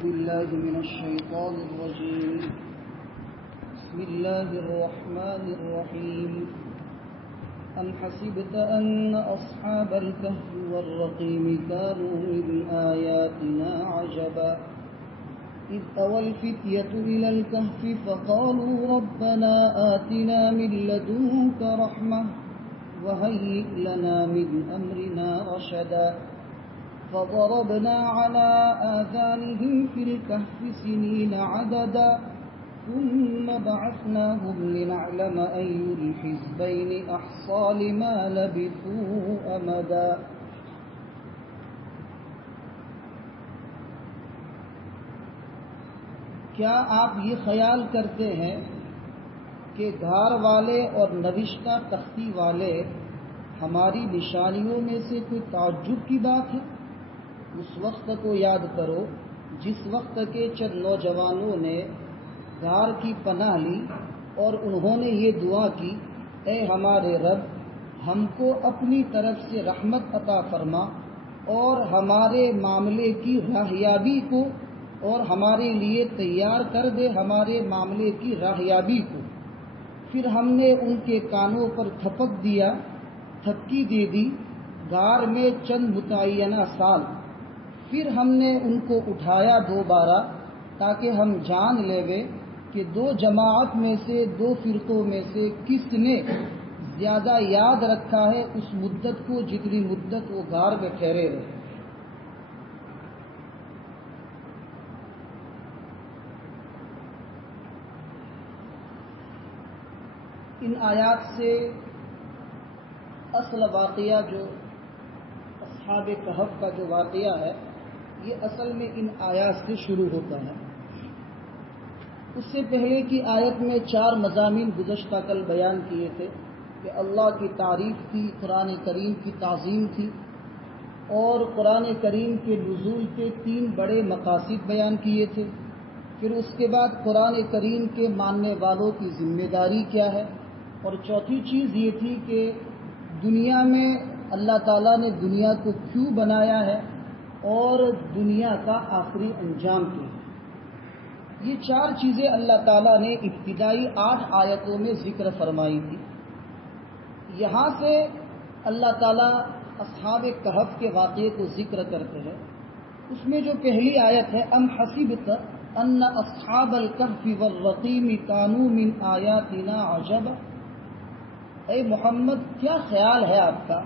بالله من الشيطان الرجيم. بسم الله الرحمن الرحيم. أم حسبت أن أصحاب الكهف والرقيم كانوا من آياتنا عجبا إذ أوى الفتية إلى الكهف فقالوا ربنا آتنا من لدنك رحمة وهيئ لنا من أمرنا رشدا فضربنا على آذانهم في الكهف سنين عددا ثم بعثناهم لنعلم أي الحزبين أحصى لما لبثوا أمدا. کیا آپ یہ خیال کرتے ہیں کہ گھار والے اور نوشتہ تختی والے ہماری نشانیوں میں سے کوئی تعجب کی بات ہے؟ اس وقت کو یاد کرو جس وقت کے چند نوجوانوں نے غار کی پناہ لی اور انہوں نے یہ دعا کی، اے ہمارے رب، ہم کو اپنی طرف سے رحمت عطا فرما اور ہمارے معاملے کی راہیابی کو، اور ہمارے لیے تیار کر دے ہمارے معاملے کی راہیابی کو۔ پھر ہم نے ان کے کانوں پر تھپکی دے دی غار میں چند متعینہ سال، پھر ہم نے ان کو اٹھایا دوبارہ تاکہ ہم جان لیوے کہ دو جماعت میں سے، دو فرقوں میں سے کس نے زیادہ یاد رکھا ہے اس مدت کو جتنی مدت وہ غار میں ٹھہرے رہے۔ ان آیات سے اصل واقعہ جو اصحاب کہف کا جو واقعہ ہے، یہ اصل میں ان آیات سے شروع ہوتا ہے۔ اس سے پہلے کی آیت میں 4 مضامین گزشتہ کل بیان کیے تھے کہ اللہ کی تعریف تھی، قرآن کریم کی تعظیم تھی، اور قرآن کریم کے نزول کے 3 بڑے مقاصد بیان کیے تھے۔ پھر اس کے بعد قرآن کریم کے ماننے والوں کی ذمہ داری کیا ہے، اور چوتھی چیز یہ تھی کہ دنیا میں اللہ تعالیٰ نے دنیا کو کیوں بنایا ہے اور دنیا کا آخری انجام کیا ہے۔ یہ 4 چیزیں اللہ تعالیٰ نے ابتدائی 8 آیتوں میں ذکر فرمائی تھی۔ یہاں سے اللہ تعالیٰ اصحاب کہف کے واقعے کو ذکر کرتے ہیں۔ اس میں جو پہلی آیت ہے، ام حسبت ان اصحاب الکہف والرقیم کانوا من آیاتنا عجبا، اے محمد کیا خیال ہے آپ کا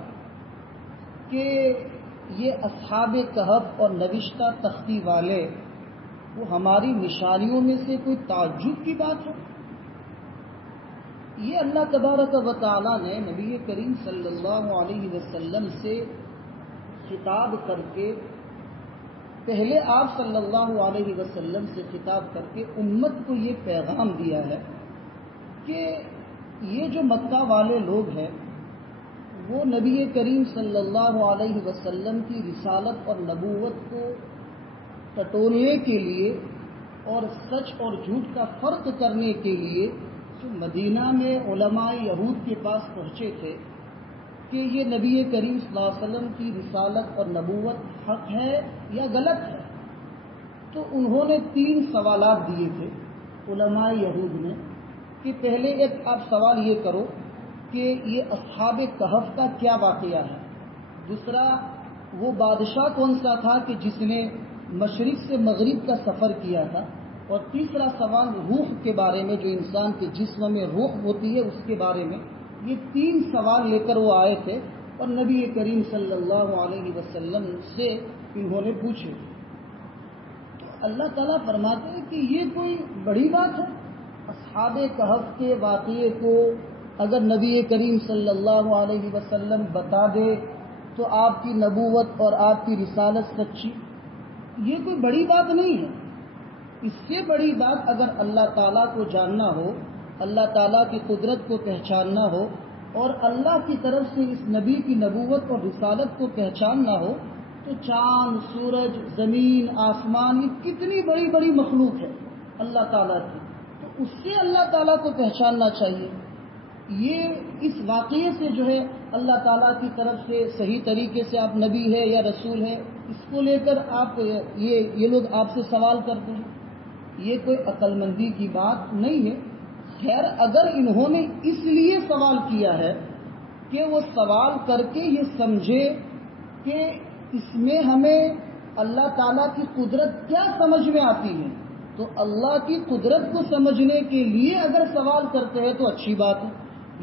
کہ یہ اصحاب کہف اور نوشتہ تختی والے وہ ہماری نشانیوں میں سے کوئی تعجب کی بات ہے؟ یہ اللہ تبارک و تعالیٰ نے نبی کریم صلی اللہ علیہ وسلم سے خطاب کر کے، پہلے آپ صلی اللہ علیہ وسلم سے خطاب کر کے امت کو یہ پیغام دیا ہے کہ یہ جو مکہ والے لوگ ہیں وہ نبی کریم صلی اللہ علیہ وسلم کی رسالت اور نبوت کو ٹٹولنے کے لیے اور سچ اور جھوٹ کا فرق کرنے کے لیے جو مدینہ میں علماء یہود کے پاس پہنچے تھے کہ یہ نبی کریم صلی اللہ علیہ وسلم کی رسالت اور نبوت حق ہے یا غلط ہے، تو انہوں نے 3 سوالات دیے تھے علماء یہود نے کہ پہلے ایک آپ سوال یہ کرو کہ یہ اصحاب کہف کا کیا واقعہ ہے، دوسرا وہ بادشاہ کون سا تھا کہ جس نے مشرق سے مغرب کا سفر کیا تھا، اور تیسرا سوال روح کے بارے میں، جو انسان کے جسم میں روح ہوتی ہے اس کے بارے میں۔ یہ 3 سوال لے کر وہ آئے تھے اور نبی کریم صلی اللہ علیہ وسلم سے انہوں نے پوچھے۔ تو اللہ تعالیٰ فرماتے ہیں کہ یہ کوئی بڑی بات ہے؟ اصحاب کہف کے واقعے کو اگر نبی کریم صلی اللہ علیہ وسلم بتا دے تو آپ کی نبوت اور آپ کی رسالت سچی، یہ کوئی بڑی بات نہیں ہے۔ اس سے بڑی بات اگر اللہ تعالیٰ کو جاننا ہو، اللہ تعالیٰ کی قدرت کو پہچاننا ہو، اور اللہ کی طرف سے اس نبی کی نبوت اور رسالت کو پہچاننا ہو، تو چاند، سورج، زمین، آسمان، یہ کتنی بڑی بڑی مخلوق ہے اللہ تعالیٰ کی، تو اس سے اللہ تعالیٰ کو پہچاننا چاہیے۔ یہ اس واقعے سے جو ہے اللہ تعالیٰ کی طرف سے صحیح طریقے سے آپ نبی ہے یا رسول ہے اس کو لے کر آپ یہ لوگ آپ سے سوال کرتے ہیں، یہ کوئی عقل مندی کی بات نہیں ہے۔ خیر، اگر انہوں نے اس لیے سوال کیا ہے کہ وہ سوال کر کے یہ سمجھے کہ اس میں ہمیں اللہ تعالیٰ کی قدرت کیا سمجھ میں آتی ہے، تو اللہ کی قدرت کو سمجھنے کے لیے اگر سوال کرتے ہیں تو اچھی بات ہے،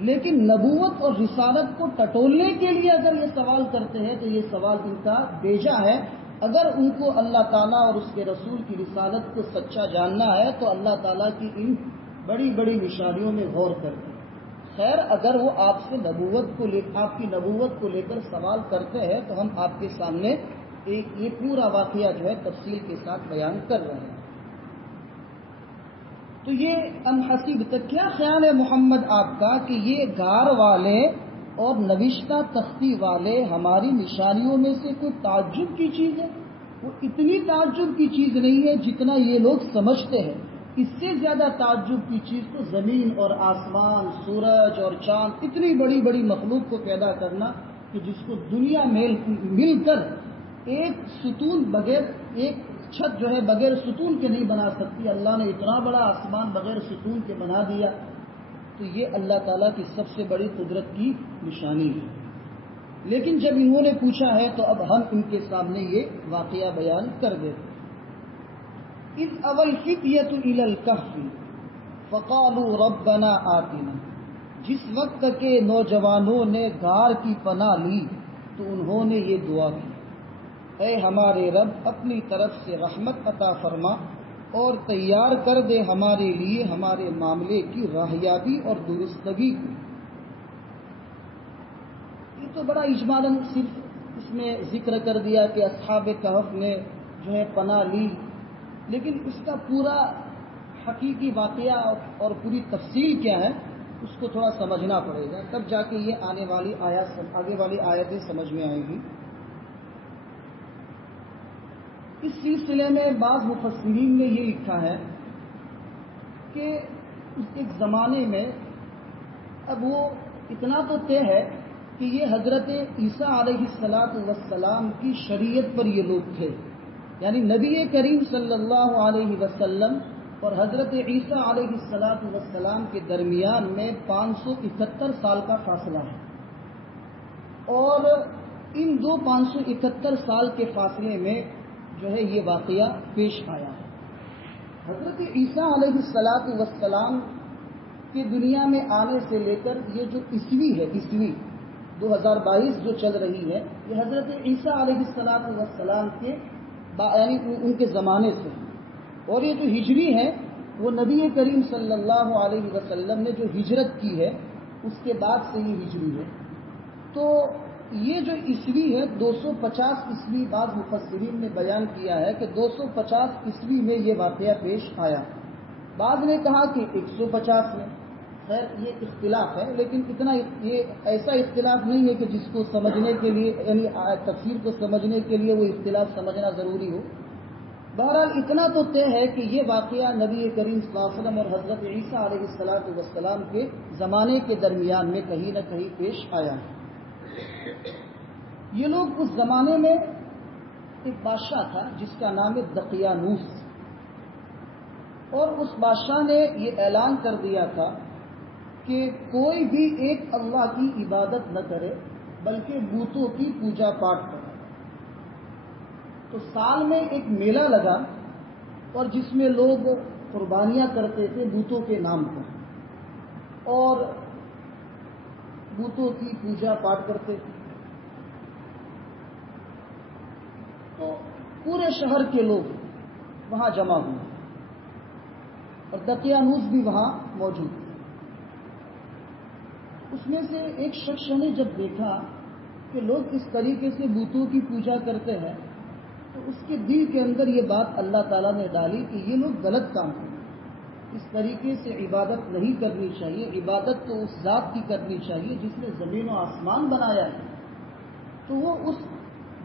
لیکن نبوت اور رسالت کو ٹٹولنے کے لیے اگر یہ سوال کرتے ہیں تو یہ سوال ان کا بیجا ہے۔ اگر ان کو اللہ تعالیٰ اور اس کے رسول کی رسالت کو سچا جاننا ہے تو اللہ تعالیٰ کی ان بڑی بڑی نشانیوں میں غور کرتے ہیں۔ خیر، اگر وہ آپ سے آپ کی نبوت کو لے کر سوال کرتے ہیں تو ہم آپ کے سامنے یہ پورا واقعہ جو ہے تفصیل کے ساتھ بیان کر رہے ہیں۔ تو یہ ام حسیبت، کیا خیال ہے محمد آپ کا کہ یہ غار والے اور نوشتہ تختی والے ہماری نشانیوں میں سے کوئی تعجب کی چیز ہے؟ وہ اتنی تعجب کی چیز نہیں ہے جتنا یہ لوگ سمجھتے ہیں۔ اس سے زیادہ تعجب کی چیز تو زمین اور آسمان، سورج اور چاند، اتنی بڑی بڑی مخلوق کو پیدا کرنا کہ جس کو دنیا مل کر ایک ستون بغیر، ایک چھت جو ہے بغیر ستون کے نہیں بنا سکتی، اللہ نے اتنا بڑا آسمان بغیر ستون کے بنا دیا، تو یہ اللہ تعالیٰ کی سب سے بڑی قدرت کی نشانی ہے۔ لیکن جب انہوں نے پوچھا ہے تو اب ہم ان کے سامنے یہ واقعہ بیان کر دیتے۔ اذ اوى الفتية الى الكهف فقالوا ربنا آتنا، جس وقت کے نوجوانوں نے غار کی پناہ لی تو انہوں نے یہ دعا کی، اے ہمارے رب، اپنی طرف سے رحمت عطا فرما اور تیار کر دے ہمارے لیے ہمارے معاملے کی راہیابی اور درستگی کو۔ یہ تو بڑا اجمالاً صرف اس میں ذکر کر دیا کہ اصحاب کہف نے جو ہے پناہ لی، لیکن اس کا پورا حقیقی واقعہ اور پوری تفصیل کیا ہے اس کو تھوڑا سمجھنا پڑے گا، تب جا کے یہ آگے والی آیتیں سمجھ میں آئیں گی۔ اس سلسلے میں بعض مفسرین نے یہ لکھا ہے کہ اس ایک زمانے میں، اب وہ اتنا تو طے ہے کہ یہ حضرت عیسیٰ علیہ السلام کی شریعت پر یہ لوگ تھے، یعنی نبی کریم صلی اللہ علیہ وسلم اور حضرت عیسیٰ علیہ السلام کے درمیان میں 571 سال کا فاصلہ ہے، اور ان دو 571 سال کے فاصلے میں جو ہے یہ واقعہ پیش آیا ہے۔ حضرت عیسیٰ علیہ السلام کے دنیا میں آنے سے لے کر یہ جو عیسوی ہے، عیسوی 2022 جو چل رہی ہے، یہ حضرت عیسیٰ علیہ السلام کے یعنی ان کے زمانے سے، اور یہ جو ہجری ہے وہ نبی کریم صلی اللہ علیہ وسلم نے جو ہجرت کی ہے اس کے بعد سے یہ ہجری ہے۔ تو یہ جو عیسوی ہے 250 عیسوی، بعض مفسرین نے بیان کیا ہے کہ 250 عیسوی میں یہ واقعہ پیش آیا، بعض نے کہا کہ 150 میں۔ خیر، یہ اختلاف ہے، لیکن اتنا یہ ایسا اختلاف نہیں ہے کہ جس کو سمجھنے کے لیے، یعنی تفسیر کو سمجھنے کے لیے وہ اختلاف سمجھنا ضروری ہو۔ بہرحال اتنا تو طے ہے کہ یہ واقعہ نبی کریم صلی اللہ علیہ وسلم اور حضرت عیسیٰ علیہ السلام کے زمانے کے درمیان میں کہیں نہ کہیں پیش آیا ہے۔ یہ لوگ اس زمانے میں، ایک بادشاہ تھا جس کا نام ہے دقیانوس، اور اس بادشاہ نے یہ اعلان کر دیا تھا کہ کوئی بھی ایک اللہ کی عبادت نہ کرے بلکہ بتوں کی پوجا پاٹ کرے۔ تو سال میں ایک میلہ لگا اور جس میں لوگ قربانیاں کرتے تھے بتوں کے نام پر، اور بتوں کی پوجا پاٹ کرتے تھے۔ تو پورے شہر کے لوگ وہاں جمع ہوئے اور دقیانوس بھی وہاں موجود تھے۔ اس میں سے ایک شخص نے جب دیکھا کہ لوگ اس طریقے سے بتوں کی پوجا کرتے ہیں تو اس کے دل کے اندر یہ بات اللہ تعالیٰ نے ڈالی کہ یہ لوگ غلط کام کریں، اس طریقے سے عبادت نہیں کرنی چاہیے، عبادت تو اس ذات کی کرنی چاہیے جس نے زمین و آسمان بنایا ہے۔ تو وہ اس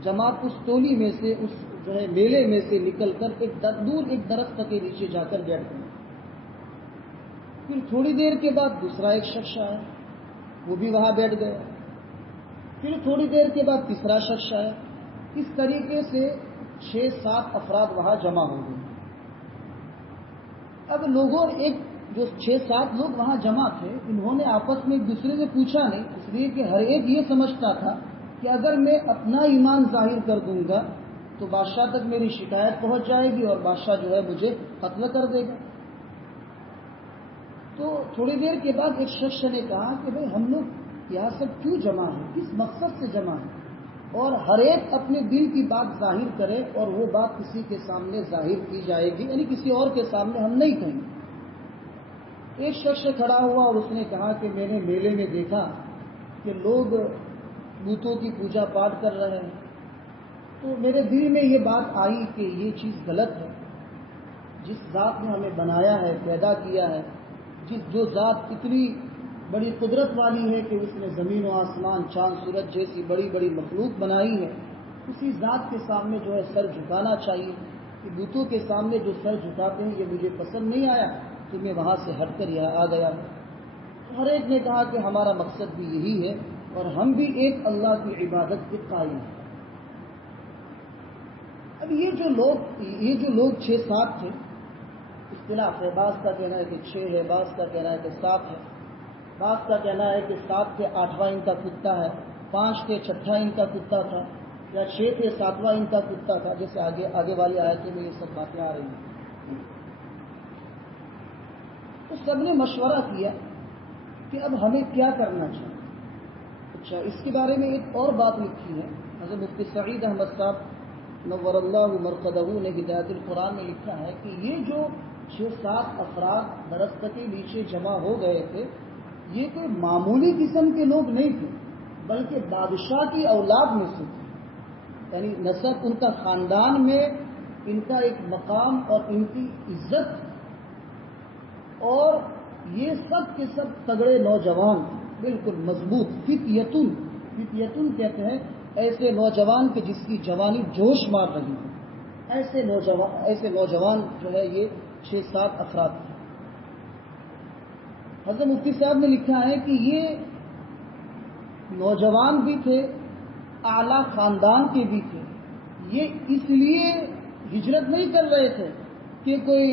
جماعت، اس ٹولی میں سے، اس جو ہے میلے میں سے نکل کر ایک درخت کے نیچے جا کر بیٹھ گئے۔ پھر تھوڑی دیر کے بعد دوسرا ایک شخص آیا، وہ بھی وہاں بیٹھ گیا۔ پھر تھوڑی دیر کے بعد تیسرا شخص آیا، اس طریقے سے 6-7 افراد وہاں جمع ہو گئے۔ اب لوگوں ایک جو 6-7 لوگ وہاں جمع تھے، انہوں نے آپس میں ایک دوسرے سے پوچھا نہیں، اس لیے کہ ہر ایک یہ سمجھتا تھا کہ اگر میں اپنا ایمان ظاہر کر دوں گا تو بادشاہ تک میری شکایت پہنچ جائے گی اور بادشاہ جو ہے مجھے قتل کر دے گا۔ تو تھوڑی دیر کے بعد ایک شخص نے کہا کہ بھئی ہم لوگ یہاں سب کیوں جمع ہیں، کس مقصد سے جمع ہیں، اور ہر ایک اپنے دل کی بات ظاہر کرے اور وہ بات کسی کے سامنے ظاہر کی جائے گی، یعنی کسی اور کے سامنے ہم نہیں کہیں گے۔ ایک شخص کھڑا ہوا اور اس نے کہا کہ میں نے میلے میں دیکھا کہ لوگ بتوں کی پوجا پاٹ کر رہے ہیں، تو میرے دل میں یہ بات آئی کہ یہ چیز غلط ہے۔ جس ذات نے ہمیں بنایا ہے، پیدا کیا ہے، جو ذات اتنی بڑی قدرت والی ہے کہ اس نے زمین و آسمان، چاند سورج جیسی بڑی بڑی مخلوق بنائی ہے، اسی ذات کے سامنے جو ہے سر جھکانا چاہیے۔ کہ بتوں کے سامنے جو سر جھکاتے ہیں یہ مجھے پسند نہیں آیا، تو میں وہاں سے ہٹ کر یہاں آ گیا۔ ہر ایک نے کہا کہ ہمارا مقصد بھی یہی ہے اور ہم بھی ایک اللہ کی عبادت کے قائل ہیں۔ اب یہ جو لوگ 6-7 تھے، اختلاف ہے، بعض کا کہنا ہے کہ 6 ہے، بعض کا کہنا ہے کہ 7 ہے، بعض کا کہنا ہے کہ 7 کے 8واں ان کا کتا ہے، 5 کے 6واں ان کا کتا تھا، یا 6 کے 7واں ان کا کتا تھا، جیسے آگے والی آیتوں میں یہ سب باتیں آ رہی ہیں۔ تو سب نے مشورہ کیا کہ اب ہمیں کیا کرنا چاہیے۔ اچھا، اس کے بارے میں ایک اور بات لکھی ہے، حضرت مفتی سعید احمد صاحب نور اللہ مرقدہ نے ہدایت القرآن میں لکھا ہے کہ یہ جو 6-7 افراد درخت کے نیچے جمع ہو گئے تھے، یہ کوئی معمولی قسم کے لوگ نہیں تھے، بلکہ بادشاہ کی اولاد میں سے تھے، یعنی نسب ان کا خاندان میں ان کا ایک مقام اور ان کی عزت، اور یہ سب کے سب تگڑے نوجوان تھے، بالکل مضبوط، فتیتن کہتے ہیں ایسے نوجوان کہ جس کی جوانی جوش مار رہی ہے، ایسے نوجوان جو ہے یہ 6-7 افراد تھے۔ حضرت مفتی صاحب نے لکھا ہے کہ یہ نوجوان بھی تھے، اعلیٰ خاندان کے بھی تھے، یہ اس لیے ہجرت نہیں کر رہے تھے کہ کوئی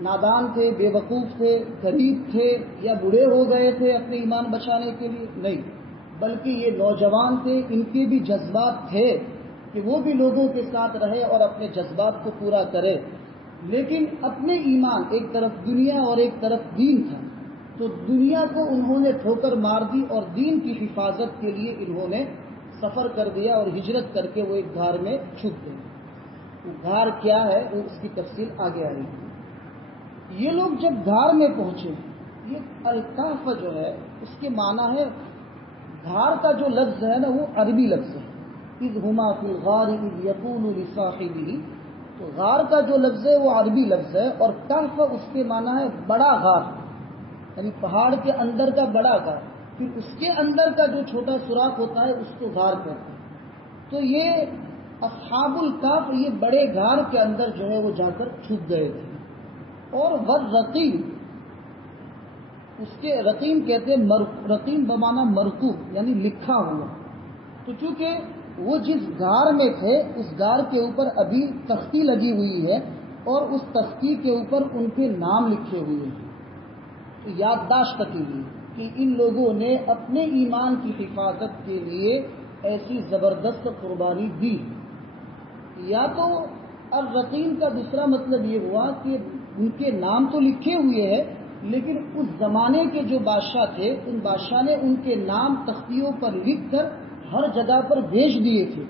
نادان تھے، بے وقوف تھے، غریب تھے، یا بوڑھے ہو گئے تھے اپنے ایمان بچانے کے لیے، نہیں، بلکہ یہ نوجوان تھے، ان کے بھی جذبات تھے کہ وہ بھی لوگوں کے ساتھ رہے اور اپنے جذبات کو پورا کرے، لیکن اپنے ایمان، ایک طرف دنیا اور ایک طرف دین تھا، تو دنیا کو انہوں نے ٹھوکر مار دی اور دین کی حفاظت کے لیے انہوں نے سفر کر دیا اور ہجرت کر کے وہ ایک غار میں چھپ گئے۔ وہ غار کیا ہے وہ اس کی تفصیل آگے آ رہی ہے۔ یہ لوگ جب غار میں پہنچے، یہ الکہف جو ہے اس کے معنی ہے، غار کا جو لفظ ہے نا وہ عربی لفظ ہے، اذ ہما فی الغار اذ یقول لصاحبہ، تو غار کا جو لفظ ہے وہ عربی لفظ ہے، اور کہف اس کے معنی ہے بڑا غار، یعنی پہاڑ کے اندر کا بڑا غار، پھر اس کے اندر کا جو چھوٹا سوراخ ہوتا ہے اس کو غار کہتے ہیں۔ تو یہ اصحاب الکہف یہ بڑے غار کے اندر جو ہے وہ جا کر چھپ گئے تھے۔ اور والرقیم، اس کے رقیم کہتے ہیں، رقیم بمعنی مرکوب، یعنی لکھا ہوا، تو چونکہ وہ جس غار میں تھے اس غار کے اوپر ابھی تختی لگی ہوئی ہے اور اس تختی کے اوپر ان کے نام لکھے ہوئے ہیں، تو یادداشت کی ہوئی کہ ان لوگوں نے اپنے ایمان کی حفاظت کے لیے ایسی زبردست قربانی دی۔ یا تو الرقیم کا دوسرا مطلب یہ ہوا کہ ان کے نام تو لکھے ہوئے ہیں، لیکن اس زمانے کے جو بادشاہ تھے ان بادشاہ نے ان کے نام تختیوں پر لکھ کر ہر جگہ پر بھیج دیے تھے،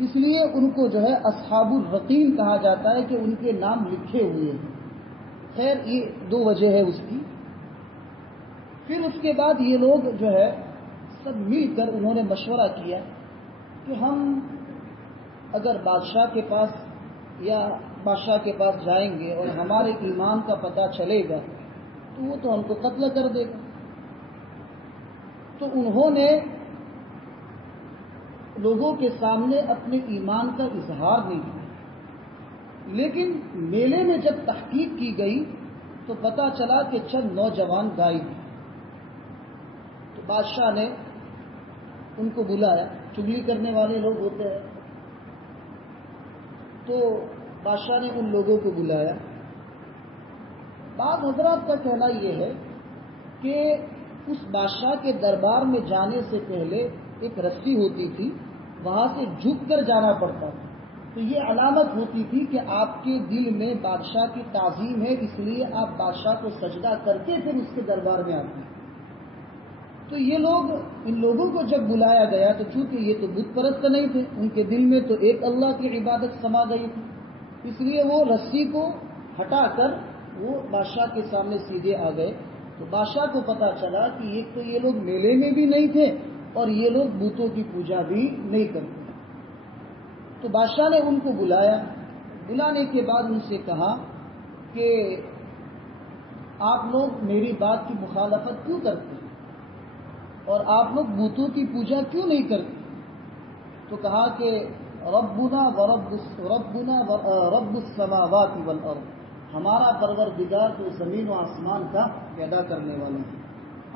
اس لیے ان کو جو ہے اصحاب الرقیم کہا جاتا ہے کہ ان کے نام لکھے ہوئے ہیں۔ خیر، یہ 2 وجہ ہے اس کی۔ پھر اس کے بعد یہ لوگ جو ہے سب مل کر انہوں نے مشورہ کیا کہ ہم اگر بادشاہ کے پاس جائیں گے اور ہمارے ایمان کا پتہ چلے گا تو وہ تو ہم کو قتل کر دے گا۔ تو انہوں نے لوگوں کے سامنے اپنے ایمان کا اظہار نہیں کیا، لیکن میلے میں جب تحقیق کی گئی تو پتہ چلا کہ چند نوجوان غائب ہیں۔ تو بادشاہ نے ان کو بلایا، چغلی کرنے والے لوگ ہوتے ہیں، تو بادشاہ نے ان لوگوں کو بلایا. بعض حضرات کا کہنا یہ ہے کہ اس بادشاہ کے دربار میں جانے سے پہلے ایک رسی ہوتی تھی، وہاں سے جھک کر جانا پڑتا تھا. تو یہ علامت ہوتی تھی کہ آپ کے دل میں بادشاہ کی تعظیم ہے، اس لیے آپ بادشاہ کو سجدہ کر کے پھر اس کے دربار میں آتے ہیں. تو یہ لوگ، ان لوگوں کو جب بلایا گیا تو چونکہ یہ تو بت پرست نہیں تھے، ان کے دل میں تو ایک اللہ کی عبادت سما گئی تھی، اس لیے وہ رسی کو ہٹا کر وہ بادشاہ کے سامنے سیدھے آ گئے. تو بادشاہ کو پتا چلا کہ ایک تو یہ لوگ میلے میں بھی نہیں تھے اور یہ لوگ بتوں کی پوجا بھی نہیں کرتے. تو بادشاہ نے ان کو بلایا. بلانے کے بعد ان سے کہا کہ آپ لوگ میری بات کی مخالفت کیوں کرتے ہیں اور آپ لوگ بتوں کی پوجا کیوں نہیں کرتے؟ تو کہا کہ ربنا رب السماوات والارض، ہمارا پروردگار تو زمین و آسمان کا پیدا کرنے والا ہے،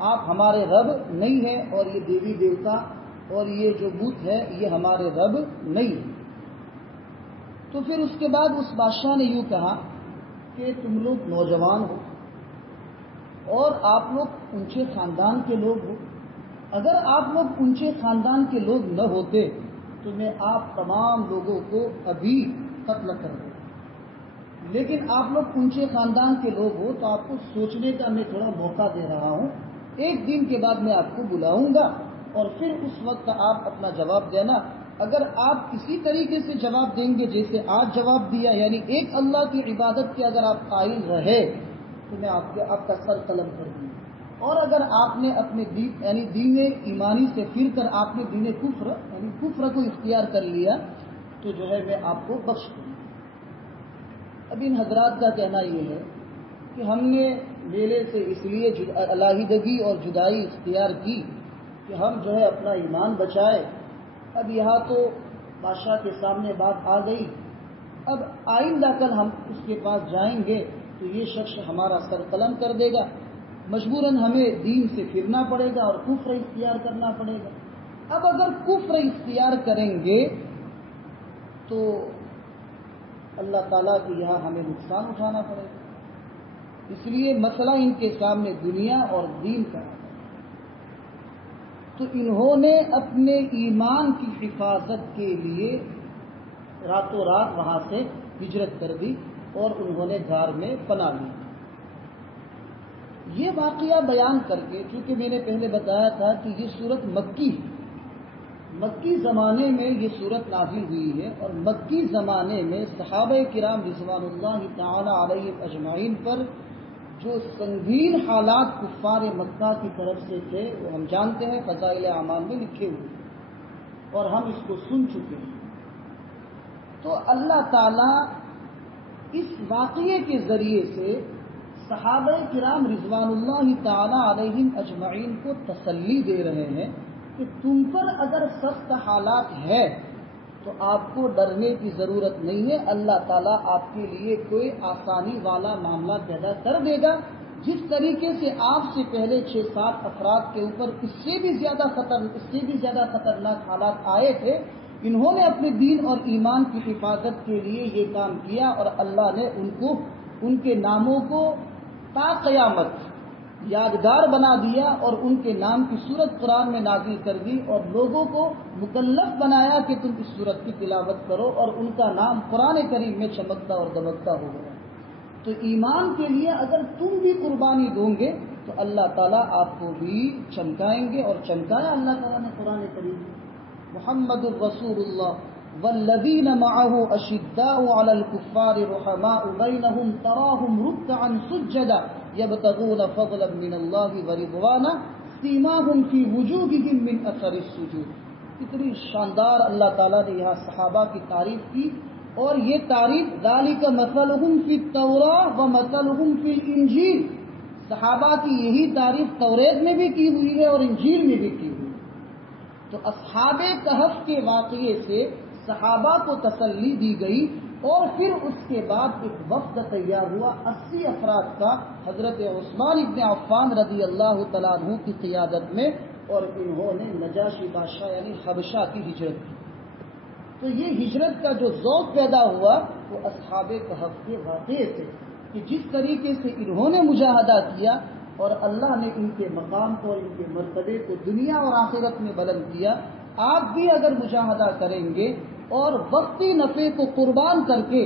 آپ ہمارے رب نہیں ہیں، اور یہ دیوی دیوتا اور یہ جو بت ہے یہ ہمارے رب نہیں ہے. تو پھر اس کے بعد اس بادشاہ نے یوں کہا کہ تم لوگ نوجوان ہو اور آپ لوگ اونچے خاندان کے لوگ ہو، اگر آپ لوگ اونچے خاندان کے لوگ نہ ہوتے تو میں آپ تمام لوگوں کو ابھی قتل کر دوں، لیکن آپ لوگ اونچے خاندان کے لوگ ہو تو آپ کو سوچنے کا میں تھوڑا موقع دے رہا ہوں. ایک دن کے بعد میں آپ کو بلاؤں گا اور پھر اس وقت آپ اپنا جواب دینا. اگر آپ کسی طریقے سے جواب دیں گے جیسے آج جواب دیا، یعنی ایک اللہ کی عبادت کے اگر آپ قائل رہے تو میں آپ کا سر قلم کر دوں گا، اور اگر آپ نے اپنے دین یعنی دین ایمانی سے پھر کر آپ نے دین کفر یعنی کفر کو اختیار کر لیا تو جو ہے میں آپ کو بخش دوں گا. اب ان حضرات کا کہنا یہ ہے کہ ہم نے میلے سے اس لیے علیحدگی اور جدائی اختیار کی کہ ہم جو ہے اپنا ایمان بچائے. اب یہاں تو بادشاہ کے سامنے بات آ گئی، اب آئندہ کل ہم اس کے پاس جائیں گے تو یہ شخص ہمارا سر قلم کر دے گا، مجبوراً ہمیں دین سے پھرنا پڑے گا اور کفر اختیار کرنا پڑے گا. اب اگر کفر اختیار کریں گے تو اللہ تعالیٰ کے یہاں ہمیں نقصان اٹھانا پڑے گا. اس لیے مسئلہ ان کے سامنے دنیا اور دین کا ہے. تو انہوں نے اپنے ایمان کی حفاظت کے لیے راتوں رات وہاں سے ہجرت کر دی اور انہوں نے غار میں پناہ لی. یہ واقعہ بیان کر کے، چونکہ میں نے پہلے بتایا تھا کہ یہ صورت مکی زمانے میں یہ صورت نازل ہوئی ہے، اور مکی زمانے میں صحابہ کرام رضوان اللہ تعالی علیہم اجمعین پر جو سنگین حالات کفار مکہ کی طرف سے تھے وہ ہم جانتے ہیں، فضائل اعمال میں لکھے ہوئے اور ہم اس کو سن چکے ہیں. تو اللہ تعالیٰ اس واقعے کے ذریعے سے صحابہ کرام رضوان اللہ تعالی علیہم اجمعین کو تسلی دے رہے ہیں کہ تم پر اگر سخت حالات ہے تو آپ کو ڈرنے کی ضرورت نہیں ہے، اللہ تعالیٰ آپ کے لیے کوئی آسانی والا معاملہ پیدا کر دے گا. جس طریقے سے آپ سے پہلے 6-7 افراد کے اوپر اس سے بھی زیادہ خطرناک حالات آئے تھے، انہوں نے اپنے دین اور ایمان کی حفاظت کے لیے یہ کام کیا اور اللہ نے ان کے ناموں کو تا قیامت یادگار بنا دیا اور ان کے نام کی سورت قرآن میں نازل کر دی اور لوگوں کو مکلف بنایا کہ تم اس سورت کی تلاوت کرو، اور ان کا نام قرآن کریم میں چمکتا اور دمکتا ہو گیا. تو ایمان کے لیے اگر تم بھی قربانی دو گے تو اللہ تعالیٰ آپ کو بھی چمکائیں گے، اور چمکایا اللہ تعالیٰ نے قرآن کریم. محمد الرسول اللہ والذین معه اشداء علی الکفار رحماء بینہم تراہم رکعا سجدا یبتغون فضلا من اللہ ورضوانا سیماہم فی وجوہہم من اثر السجود. کتنی شاندار اللہ تعالیٰ نے یہاں صحابہ کی تعریف کی، اور یہ تعریف ذالک مثلہم فی التوراۃ ومثلہم فی الانجیل، صحابہ کی یہی تعریف توریت میں بھی کی ہوئی ہے اور انجیل میں بھی کی ہوئی ہے. تو اصحاب کہف کے واقعے سے صحابہ کو تسلی دی گئی، اور پھر اس کے بعد ایک وفد تیار ہوا 80 افراد کا حضرت عثمان ابن عفان رضی اللہ تعالیٰ عنہ کی قیادت میں، اور انہوں نے نجاشی بادشاہ یعنی حبشہ کی ہجرت کی. تو یہ ہجرت کا جو ذوق پیدا ہوا وہ اصحاب کہف کے واقعے سے کہ جس طریقے سے انہوں نے مجاہدہ کیا اور اللہ نے ان کے مقام کو اور ان کے مرتبے کو دنیا اور آخرت میں بلند کیا، آپ بھی اگر مجاہدہ کریں گے اور وقتی نفع کو قربان کر کے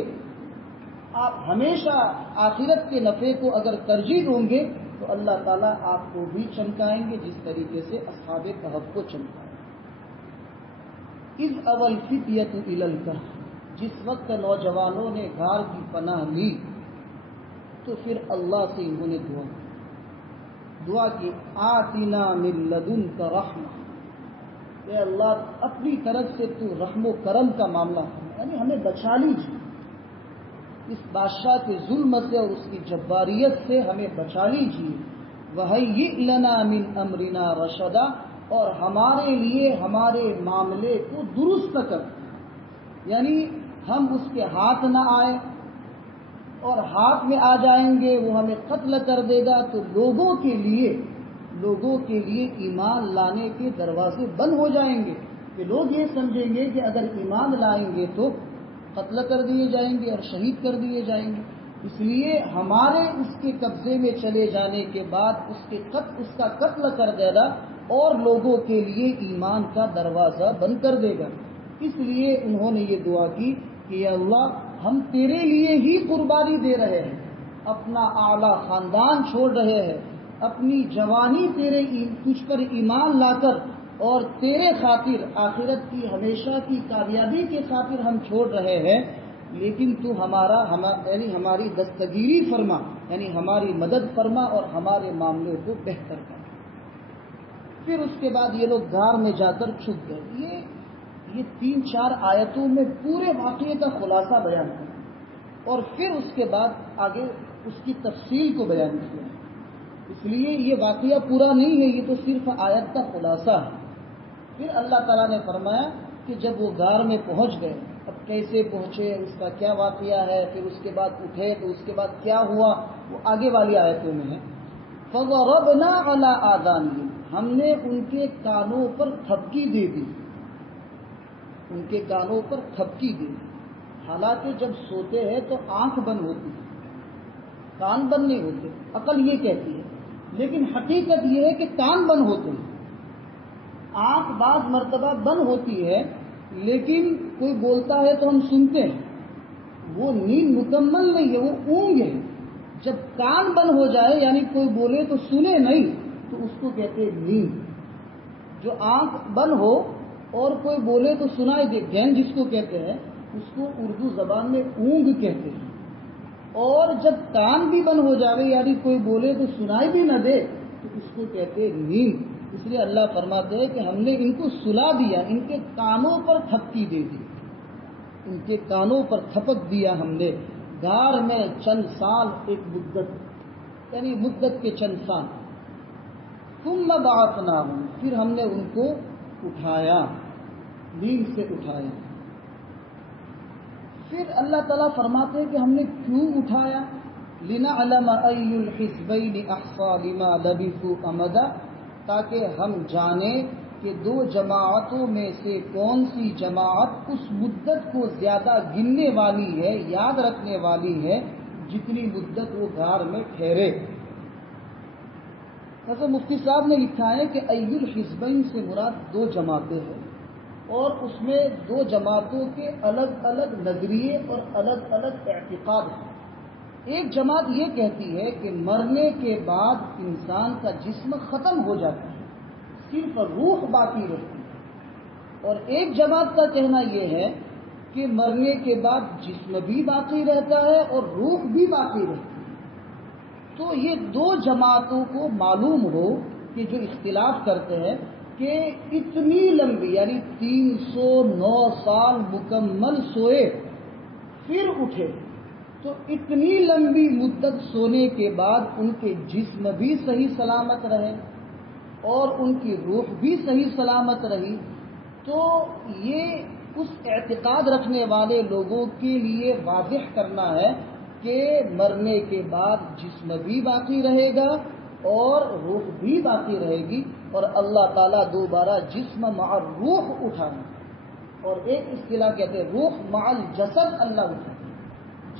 آپ ہمیشہ آخرت کے نفع کو اگر ترجیح دیں گے تو اللہ تعالیٰ آپ کو بھی چمکائیں گے جس طریقے سے اصحاب کہف کو چمکائیں۔ اذ اول فتیۃ الی الکہف، جس وقت نوجوانوں نے غار کی پناہ لی تو پھر اللہ سے انہوں نے دعا کی، آتنا من لدنک رحمہ، اے اللہ اپنی طرف سے تو رحم و کرم کا معاملہ ہے، یعنی ہمیں بچا لیجیے اس بادشاہ کے ظلم سے اور اس کی جباریت سے ہمیں بچا لیجیے، وَهَيِّئْ لَنَا مِنْ أَمْرِنَا رَشَدًا، اور ہمارے لیے ہمارے معاملے کو درست کر، یعنی ہم اس کے ہاتھ نہ آئے اور ہاتھ میں آ جائیں گے وہ ہمیں قتل کر دے گا تو لوگوں کے لیے ایمان لانے کے دروازے بند ہو جائیں گے، کہ لوگ یہ سمجھیں گے کہ اگر ایمان لائیں گے تو قتل کر دیے جائیں گے اور شہید کر دیے جائیں گے، اس لیے ہمارے اس کے قبضے میں چلے جانے کے بعد اس کا قتل کر دے گا اور لوگوں کے لیے ایمان کا دروازہ بند کر دے گا۔ اس لیے انہوں نے یہ دعا کی کہ یا اللہ ہم تیرے لیے ہی قربانی دے رہے ہیں، اپنا اعلیٰ خاندان چھوڑ رہے ہیں، اپنی جوانی تجھ پر ایمان لا کر اور تیرے خاطر آخرت کی ہمیشہ کی کامیابی کے خاطر ہم چھوڑ رہے ہیں، لیکن تو یعنی ہماری دستگیری فرما، یعنی ہماری مدد فرما اور ہمارے معاملے کو بہتر کر۔ پھر اس کے بعد یہ لوگ غار میں جا کر چھپ گئے۔ یہ 3-4 آیتوں میں پورے واقعے کا خلاصہ بیان کیا اور پھر اس کے بعد آگے اس کی تفصیل کو بیان کیا، اس لیے یہ واقعہ پورا نہیں ہے، یہ تو صرف آیت کا خلاصہ ہے۔ پھر اللہ تعالیٰ نے فرمایا کہ جب وہ غار میں پہنچ گئے، اب کیسے پہنچے، اس کا کیا واقعہ ہے، پھر اس کے بعد اٹھے تو اس کے بعد کیا ہوا، وہ آگے والی آیتوں میں ہے۔ فَضَرَبْنَا عَلَىٰ آذَانِهِمْ، ہم نے ان کے کانوں پر تھپکی دے دی، ان کے کانوں پر تھپکی دی۔ حالانکہ جب سوتے ہیں تو آنکھ بند ہوتی ہے، کان بند نہیں ہوتے، عقل یہ کہتی ہے، لیکن حقیقت یہ ہے کہ کان بند ہوتے ہیں، آنکھ بعض مرتبہ بند ہوتی ہے لیکن کوئی بولتا ہے تو ہم سنتے ہیں، وہ نیند مکمل نہیں ہے، وہ اونگ ہے۔ جب کان بند ہو جائے یعنی کوئی بولے تو سنے نہیں تو اس کو کہتے ہیں نیند۔ جو آنکھ بند ہو اور کوئی بولے تو سنائی دے، گین جس کو کہتے ہیں، اس کو اردو زبان میں اونگ کہتے ہیں۔ اور جب کان بھی بند ہو جائے یعنی کوئی بولے تو سنائی بھی نہ دے تو اس کو کہتے ہیں نیند۔ اس لیے اللہ فرماتے ہیں کہ ہم نے ان کو سلا دیا، ان کے کانوں پر تھپکی دے دی، ان کے کانوں پر تھپک دیا ہم نے۔ غار میں چند سال ایک مدت، یعنی مدت کے چند سال۔ ثم بعثناہم، پھر ہم نے ان کو اٹھایا، نیند سے اٹھایا۔ پھر اللہ تعالیٰ فرماتے ہیں کہ ہم نے کیوں اٹھایا؟ لِنَعْلَمَ أَيُّ الْحِزْبَيْنِ أَحْصَىٰ لِمَا لَبِثُوا أَمَدًا، تاکہ ہم جانیں کہ 2 جماعتوں میں سے کون سی جماعت اس مدت کو زیادہ گننے والی ہے، یاد رکھنے والی ہے جتنی مدت وہ غار میں ٹھہرے۔ حضرت مفتی صاحب نے لکھا ہے کہ أَيُّ الْحِزْبَيْنِ سے مراد 2 جماعتیں ہیں، اور اس میں 2 جماعتوں کے الگ الگ نظریے اور الگ الگ اعتقاد ہیں۔ ایک جماعت یہ کہتی ہے کہ مرنے کے بعد انسان کا جسم ختم ہو جاتا ہے، صرف روح باقی رہتی ہے، اور ایک جماعت کا کہنا یہ ہے کہ مرنے کے بعد جسم بھی باقی رہتا ہے اور روح بھی باقی رہتی ہے۔ تو یہ 2 جماعتوں کو معلوم ہو کہ جو اختلاف کرتے ہیں کہ اتنی لمبی یعنی 309 سال مکمل سوئے پھر اٹھے، تو اتنی لمبی مدت سونے کے بعد ان کے جسم بھی صحیح سلامت رہے اور ان کی روح بھی صحیح سلامت رہی، تو یہ اس اعتقاد رکھنے والے لوگوں کے لیے واضح کرنا ہے کہ مرنے کے بعد جسم بھی باقی رہے گا اور روح بھی باقی رہے گی، اور اللہ تعالیٰ دوبارہ جسم مع روح اٹھانا، اور ایک اصطلاح کہتے ہیں روح مع الجسد اللہ اٹھانا۔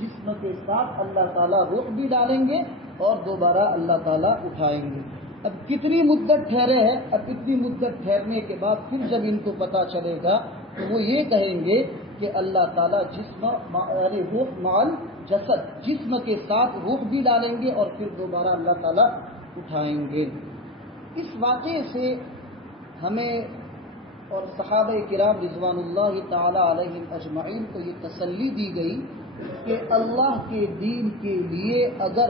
جسم کے ساتھ اللہ تعالیٰ روح بھی ڈالیں گے اور دوبارہ اللہ تعالیٰ اٹھائیں گے۔ اب کتنی مدت ٹھہرے ہیں؟ اب اتنی مدت ٹھہرنے کے بعد پھر جب ان کو پتہ چلے گا تو وہ یہ کہیں گے کہ اللہ تعالیٰ جسم یعنی روح مال جسد، جسم کے ساتھ روح بھی ڈالیں گے اور پھر دوبارہ اللہ تعالیٰ اٹھائیں گے۔ اس واقعے سے ہمیں اور صحابہ کرام رضوان اللہ تعالی علیہم اجمعین کو یہ تسلی دی گئی کہ اللہ کے دین کے لیے اگر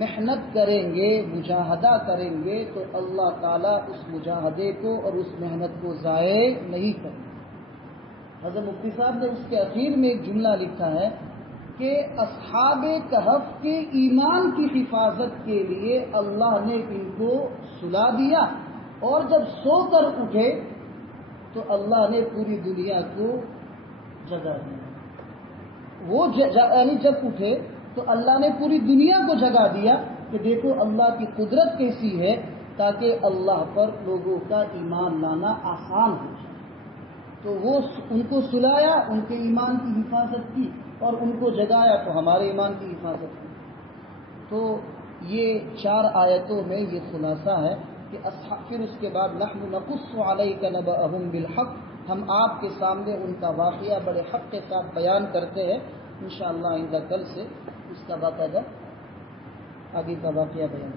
محنت کریں گے، مجاہدہ کریں گے تو اللہ تعالیٰ اس مجاہدے کو اور اس محنت کو ضائع نہیں کریں گے۔ حضرت مفتی صاحب نے اس کے اخیر میں ایک جملہ لکھا ہے کہ اصحاب کہف کے ایمان کی حفاظت کے لیے اللہ نے ان کو سلا دیا، اور جب سو کر اٹھے تو اللہ نے پوری دنیا کو جگا دیا۔ وہ یعنی جب اٹھے تو اللہ نے پوری دنیا کو جگا دیا کہ دیکھو اللہ کی قدرت کیسی ہے، تاکہ اللہ پر لوگوں کا ایمان لانا آسان ہو جائے۔ تو وہ ان کو سلایا، ان کے ایمان کی حفاظت کی، اور ان کو جگایا تو ہمارے ایمان کی حفاظت کی۔ تو یہ 4 آیتوں میں یہ خلاصہ ہے کہ پھر اس کے بعد نحن نقص علیک نبأہم بالحق، ہم آپ کے سامنے ان کا واقعہ بڑے حق کے ساتھ بیان کرتے ہیں۔ انشاءاللہ آئندہ کل سے اس کا باقاعدہ آگے کا واقعہ بیان